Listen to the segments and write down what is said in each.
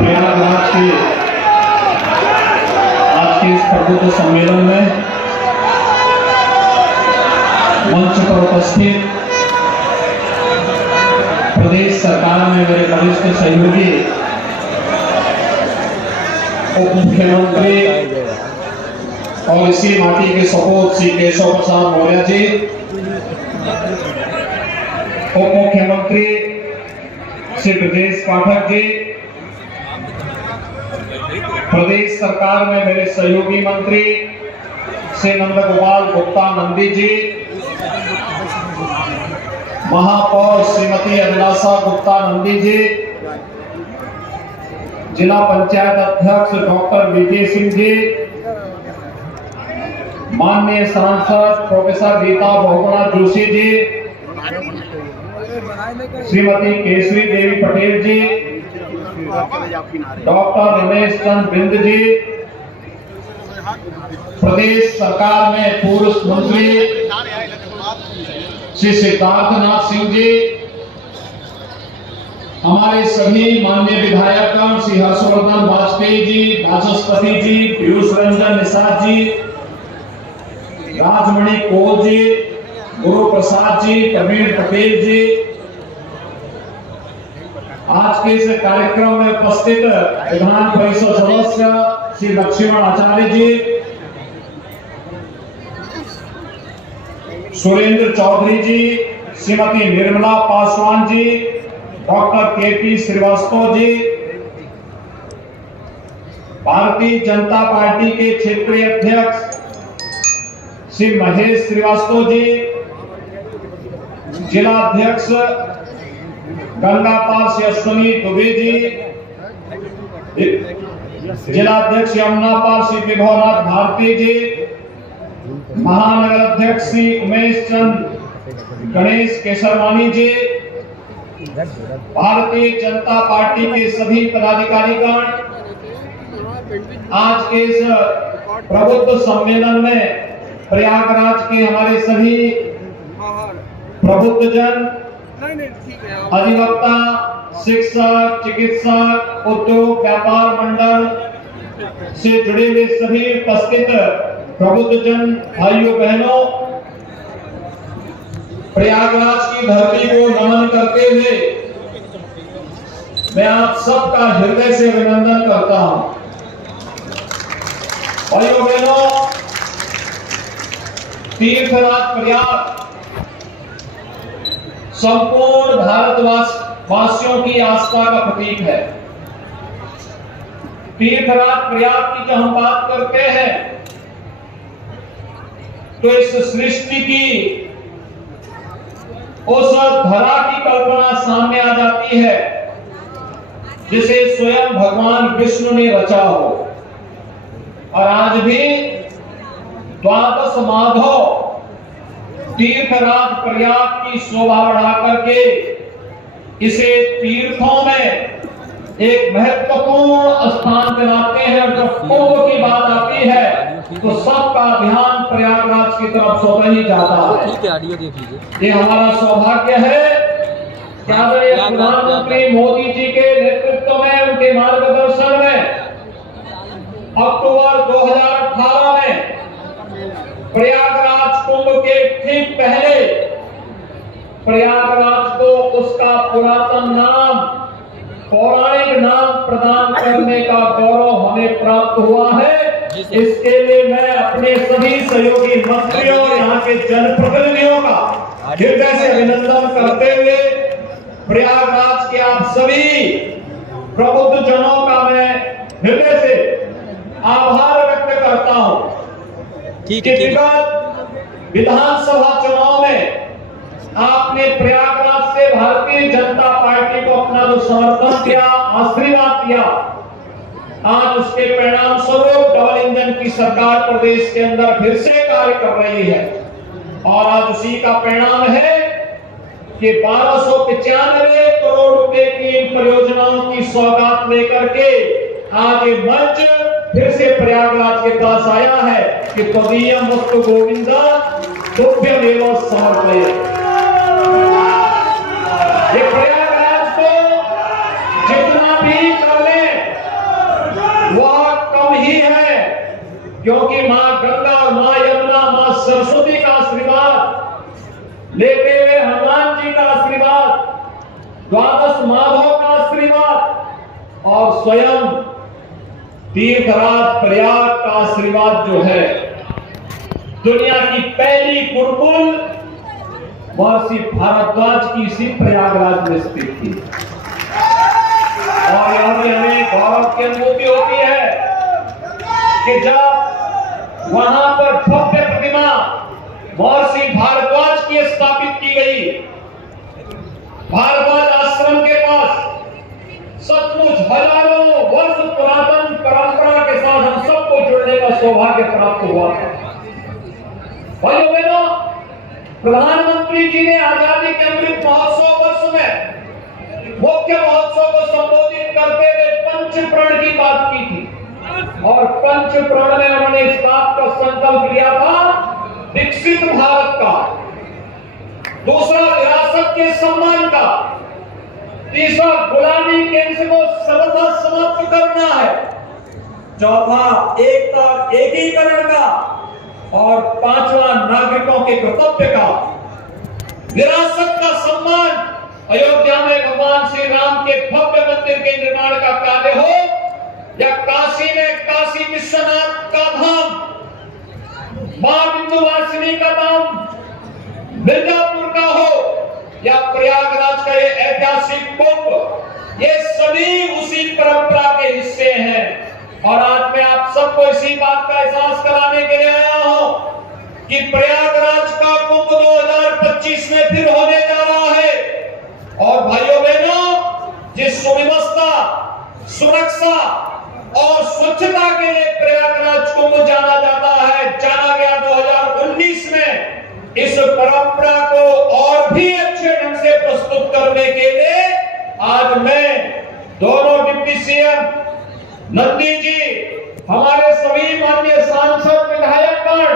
प्रयागराज के आज के इस प्रबुद्ध सम्मेलन में मंच पर उपस्थित प्रदेश सरकार में मेरे वरिष्ठ सहयोगी उप मुख्यमंत्री और इसी माटी के सपूत श्री केशव प्रसाद मौर्य जी, उप मुख्यमंत्री श्री ब्रजेश पाठक जी, प्रदेश सरकार में मेरे सहयोगी मंत्री श्री नंदगोपाल गुप्ता नंदी जी, महापौर श्रीमती अभिलाषा गुप्ता नंदी जी, जिला पंचायत अध्यक्ष डॉक्टर विजय सिंह जी, माननीय सांसद प्रोफेसर गीता बहुगुणा जोशी जी, श्रीमती केसरी देवी पटेल जी, डॉक्टर रमेश चंद्र बिंद जी, प्रदेश सरकार में पूर्व मंत्री श्री सिद्धार्थनाथ सिंह जी, हमारे सभी माननीय विधायकगण श्री हर्षवर्धन वाजपेयी जी, वाचस्पति जी, पीयूष रंजन निषाद जी, राजमणि कोल जी, गुरु प्रसाद जी, प्रवीण पटेल जी, आज के इस कार्यक्रम में उपस्थित विधान परिषद सदस्य श्री लक्ष्मण आचार्य जी, सुरेंद्र चौधरी जी, Shrimati Nirmala Paswan ji, doctor KP Srivastava ji, Bharatiya Janata party के क्षेत्रीय अध्यक्ष श्री महेश श्रीवास्तव जी, जिला अध्यक्ष गंगापाल श्री अश्विनी दुबे जी, जिला अध्यक्ष यमुनापाल श्री विभवनाथ भारती जी, महानगर अध्यक्ष श्री उमेश चंद गणेश केसरवानी जी, भारतीय जनता पार्टी के सभी पदाधिकारीगण, आज के इस प्रबुद्ध सम्मेलन में प्रयागराज के हमारे सभी प्रबुद्ध जन, अधिवक्ता, शिक्षक, चिकित्सक, उद्योग व्यापार मंडल से जुड़े हुए सभी उपस्थित प्रबुद्ध जन भाइयों बहनों, प्रयागराज की धरती को नमन करते हुए मैं आप सबका हृदय से अभिनंदन करता हूं। भाइयों बहनों, तीर्थराज प्रयाग संपूर्ण भारतवासियों की आस्था का प्रतीक है। तीर्थराज प्रयाग की जब हम बात करते हैं तो इस सृष्टि की उस धरा की कल्पना सामने आ जाती है जिसे स्वयं भगवान विष्णु ने रचा हो, और आज भी द्वादश माधव तीर्थराज प्रयाग की शोभा बढ़ा करके इसे तीर्थों में एक महत्वपूर्ण स्थान दिलाते हैं। और जब कुंभ की बात आती है तो सबका ध्यान प्रयागराज की तरफ स्वतः ही जाता है। ठीक है, ऑडियो देख लीजिए। ये हमारा सौभाग्य है कि आदरणीय प्रधानमंत्री मोदी जी के नेतृत्व में, उनके मार्गदर्शन में अक्टूबर 2018 में प्रयागराज कुंभ के ठीक पहले प्रयागराज को उसका पुरातन नाम, पौराणिक नाम प्रदान करने का गौरव हमें प्राप्त हुआ है। इसके लिए मैं अपने सभी सहयोगी मंत्रियों और यहाँ के जनप्रतिनिधियों का हृदय से अभिनंदन करते हुए प्रयागराज के आप सभी प्रबुद्ध जनों का मैं हृदय से आभार व्यक्त करता हूँ। विधानसभा चुनाव में आपने प्रयागराज से भारतीय जनता पार्टी को अपना जो समर्थन दिया, आशीर्वाद दिया, आज उसके परिणाम स्वरूप डबल इंजन की सरकार प्रदेश के अंदर फिर से कार्य कर रही है। और आज उसी का परिणाम है कि 1295 करोड़ रुपए की इन परियोजनाओं की सौगात लेकर के आज ये मंच फिर से प्रयागराज के पास आया है कि त्वदीयं वस्तु गोविंदा तुभ्यमेव समर्पये। ये प्रयागराज को जितना भी कर ले क्योंकि मां गंगा और मां यमुना, मां सरस्वती का आशीर्वाद लेते हुए हनुमान जी का आशीर्वाद, द्वादश माधव का आशीर्वाद और स्वयं तीर्थराज प्रयाग का आशीर्वाद जो है, दुनिया की पहली गुरुकुल महर्षि भारद्वाज की इसी प्रयागराज में स्थित थी। और यहां भी हमें गौरव की अनुभूति होती है कि जब वहां पर भव्य प्रतिमा महर्षि भारद्वाज की स्थापित की गई, भारद्वाज आश्रम के पास सचमुच हजारों वर्ष पुरातन परंपरा के साथ हम सबको जुड़ने का सौभाग्य प्राप्त हुआ था। भाइयों बहनों, प्रधानमंत्री जी ने आजादी के अमृत महोत्सव वर्ष में मुख्य महोत्सव को संबोधित करते हुए पंचप्रण की बात की थी और पंचप्रण में उन्होंने इस बात का संकल्प लिया था, विकसित भारत का, दूसरा विरासत के सम्मान का, तीसरा गुलामी के को सर्वथा समाप्त करना है, चौथा एकता एकीकरण का और पांचवा नागरिकों के कर्तव्य का। विरासत का सम्मान, अयोध्या में भगवान श्री राम के भव्य मंदिर के निर्माण का कार्य हो या काशी में काशी विश्वनाथ का धाम, मां विंध्यवासिनी का धाम मिर्जापुर का हो या प्रयागराज का ये ऐतिहासिक कुंभ, ये सभी उसी परंपरा के हिस्से हैं। और आज मैं आप सबको इसी बात का एहसास कराने के लिए आया हूं कि प्रयागराज का कुंभ 2025 में फिर होने जा रहा है। और भाइयों बहनों, जिस सुव्यवस्था, सुरक्षा और स्वच्छता के लिए प्रयागराज कुंभ जाना जाता है, जाना गया 2019 में, इस परंपरा को और भी अच्छे ढंग से प्रस्तुत करने के लिए आज मैं दोनों डिप्टी सीएम नंदी जी, हमारे सभी माननीय सांसद, विधायकगण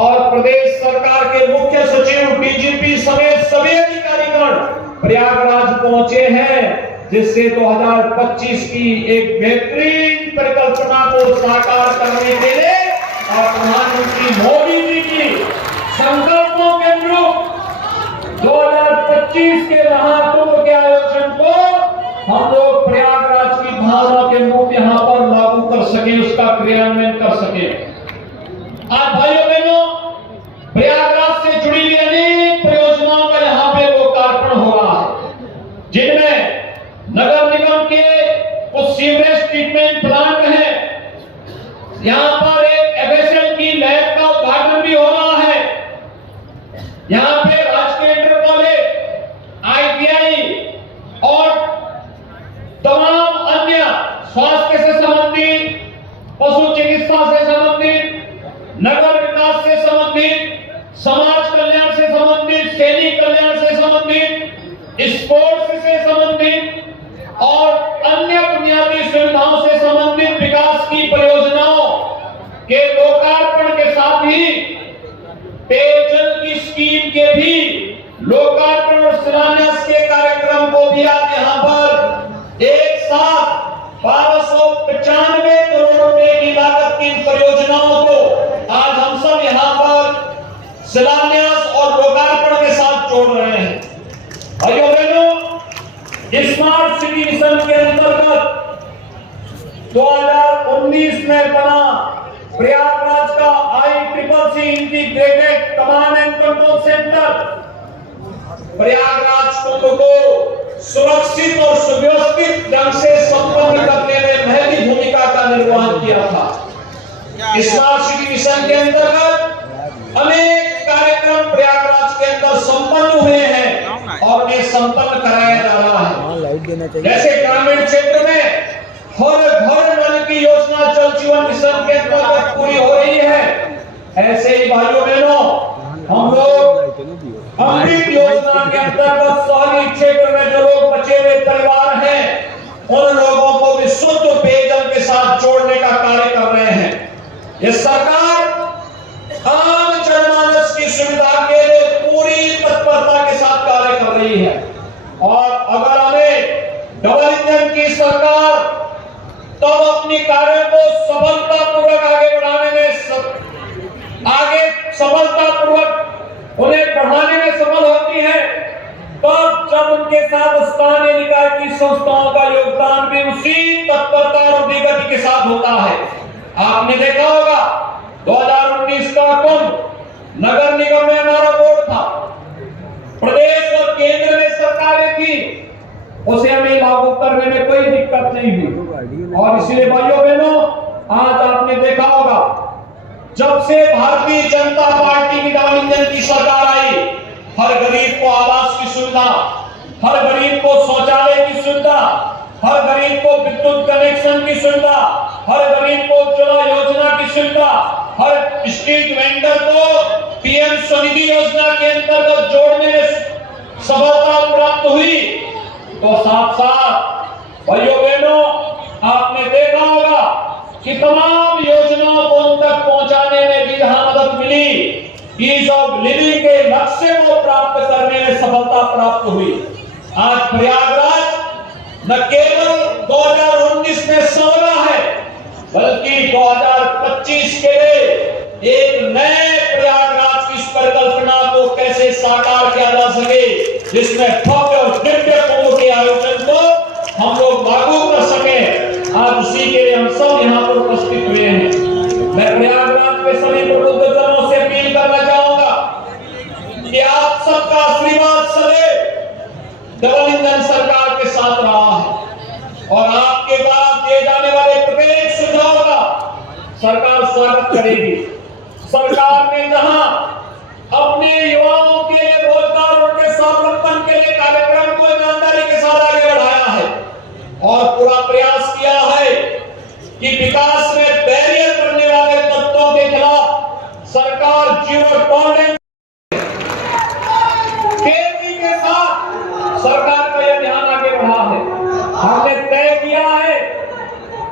और प्रदेश सरकार के मुख्य सचिव, डीजीपी समेत सभी अधिकारीगण प्रयागराज पहुंचे हैं, जिससे 2025 की एक बेहतरीन परिकल्पना को साकार करने के लिए और प्रधानमंत्री मोदी जी की संकल्पों के अनुरूप 2025 के महाकुंभ के आयोजन को हम लोग प्रयागराज की भावना के अनुरूप यहाँ पर लागू कर सके, उसका क्रियान्वयन कर सके। आज भाइयों बहनों, प्रयागराज से जुड़ी हुई अनेक परियोजनाओं का यहाँ पे लोकार्पण हो रहा है, जिनमें नगर निगम के कुछ सीवरेज ट्रीटमेंट प्लांट है, यहाँ पर एक एफएसएल की लैब का उद्घाटन भी हो रहा है, यहाँ पे राजकीय इंटर कॉलेज, आईटीआई और तमाम अन्य स्वास्थ्य से संबंधित, पशु चिकित्सा से संबंधित, नगर विकास से संबंधित, समाज कल्याण से संबंधित, सैनिक कल्याण से संबंधित, स्पोर्ट्स से संबंधित और अन्य बुनियादी सुविधाओं से संबंधित विकास की परियोजनाओं के लोकार्पण के साथ ही पेयजल की स्कीम के भी लोकार्पण और शिलान्यास के कार्यक्रम को भी आज यहाँ पर एक साथ 1295 करोड़ रुपए की लागत की परियोजनाओं को आज हम सब यहाँ पर शिलान्यास और लोकार्पण के साथ जोड़ रहे हैं। भाइयों बहनों, स्मार्ट सिटी मिशन के अंतर्गत 2019 में बना प्रयागराज का ICCC integrated command and control centre Prayagraj Kumbh को सुरक्षित और सुव्यवस्थित ढंग से संपन्न करने में महती भूमिका का निर्वहन किया था। स्मार्ट सिटी मिशन के अंतर्गत अनेक कार्यक्रम प्रयागराज के अंदर संपन्न हुए हैं और उन्हें संपन्न कराया जा रहा है। जैसे ग्रामीण क्षेत्र में हर घर नल की योजना जल जीवन मिशन के अंतर्गत पूरी हो रही है, ऐसे ही भाइयों बहनों, हम लोग अमृत योजना के अंतर्गत शहरी क्षेत्र में जो लोग बचे हुए परिवार हैं, उन लोगों को भी शुद्ध पेयजल के साथ जोड़ने का कार्य कर रहे हैं। ये सरकार आम जनमानस की सुविधा के लिए पूरी तत्परता के साथ कार्य कर रही है। और अगर हमें डबल इंजन की सरकार तब अपनी कार्य को सफलतापूर्वक आगे बढ़ाने में आगे सफलतापूर्वक उन्हें बढ़ाने में सफल होती है, तब जब उनके साथ स्थानीय निकाय की संस्थाओं का योगदान भी उसी तत्परता और गति के साथ होता है। आपने देखा होगा 2019 का कुंभ नगर निगम में हमारा बोर्ड था, प्रदेश और केंद्र में सरकारें थी, उसे हमें लागू करने में कोई दिक्कत नहीं हुई। और इसलिए भाइयों बहनों, आज आपने देखा होगा जब से भारतीय जनता पार्टी की गठबंधन की सरकार आई, हर गरीब को आवास की सुविधा, हर गरीब को शौचालय की सुविधा, हर गरीब को विद्युत कनेक्शन की सुविधा, हर गरीब को उज्ज्वला योजना की सुविधा, हर स्ट्रीट वेंडर को पीएम स्वनिधि योजना के अंतर्गत जोड़ने में सफलता प्राप्त हुई। तो साथ साथ भाइयों बहनों, आपने देखा होगा कि तमाम योजनाओं को उन तक पहुंचाने में भी जहां मदद मिली, ईज ऑफ लिविंग के लक्ष्य को प्राप्त करने में सफलता प्राप्त हुई। आज प्रयागराज न केवल 2019 में संवरा है, बल्कि 2025 के लिए एक नए प्रयागराज की इस परिकल्पना को कैसे साकार किया जा सके, जिसमें भव्य और दिव्य कुंभ के आयोजन को हम लोग लागू कर सके, आज उसी के लिए हम सब यहाँ पर उपस्थित हुए हैं। मैं प्रयागराज के सभी प्रबुद्धजनों से अपील करना चाहूंगा कि आप सबका आशीर्वाद सदैव डबल इंजन सरकार के साथ रहा है और आपके द्वारा दिए जाने वाले प्रत्येक सुझाव का सरकार स्वागत करेगी। सरकार ने जहां अपने युवाओं के लिए रोजगार, उनके स्वावलंबन के लिए कार्यक्रम को ईमानदारी के साथ आगे बढ़ाया है और पूरा प्रयास किया है कि विकास में बैरियर करने वाले तत्वों के खिलाफ सरकार जीरो टॉलरेंस के साथ सरकार का यह ध्यान आगे बढ़ा है। हमने तय किया है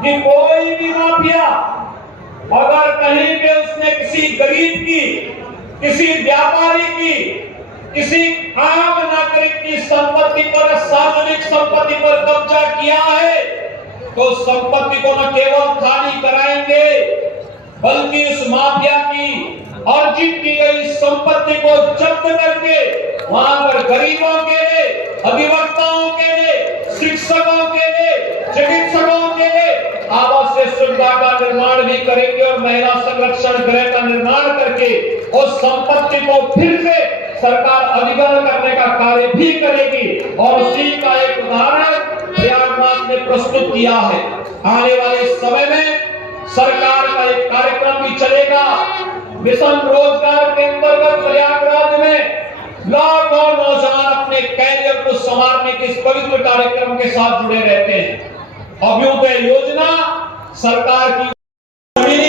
कि कोई भी माफिया अगर कहीं पे उसने किसी गरीब की, किसी व्यापारी की, किसी आम नागरिक की संपत्ति पर, सार्वजनिक संपत्ति पर कब्जा किया है, तो संपत्ति को न केवल खाली कराएंगे, बल्कि उस माफिया की अर्जित की गई संपत्ति को जब्त करके वहां पर गरीबों के लिए, अधिवक्ताओं के लिए, शिक्षकों के लिए, चिकित्सकों के लिए आवश्यक सुविधा का निर्माण भी करेंगे और महिला संरक्षण गृह का निर्माण करके उस संपत्ति को फिर से सरकार अधिग्रहण करने का कार्य भी करेगी। और उसी का एक उदाहरण प्रयागराज ने प्रस्तुत किया है। आने वाले समय में सरकार का एक कार्यक्रम भी चलेगा, मिशन रोजगार के अंतर्गत प्रयागराज में लाखों नौजवान अपने कैरियर को संवारने के इस पवित्र कार्यक्रम के साथ जुड़े रहते हैं। अभ्युदय योजना सरकार की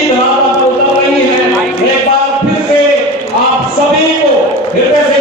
धारा पर उतर रही है। एक बार फिर से आप सभी को हृदय से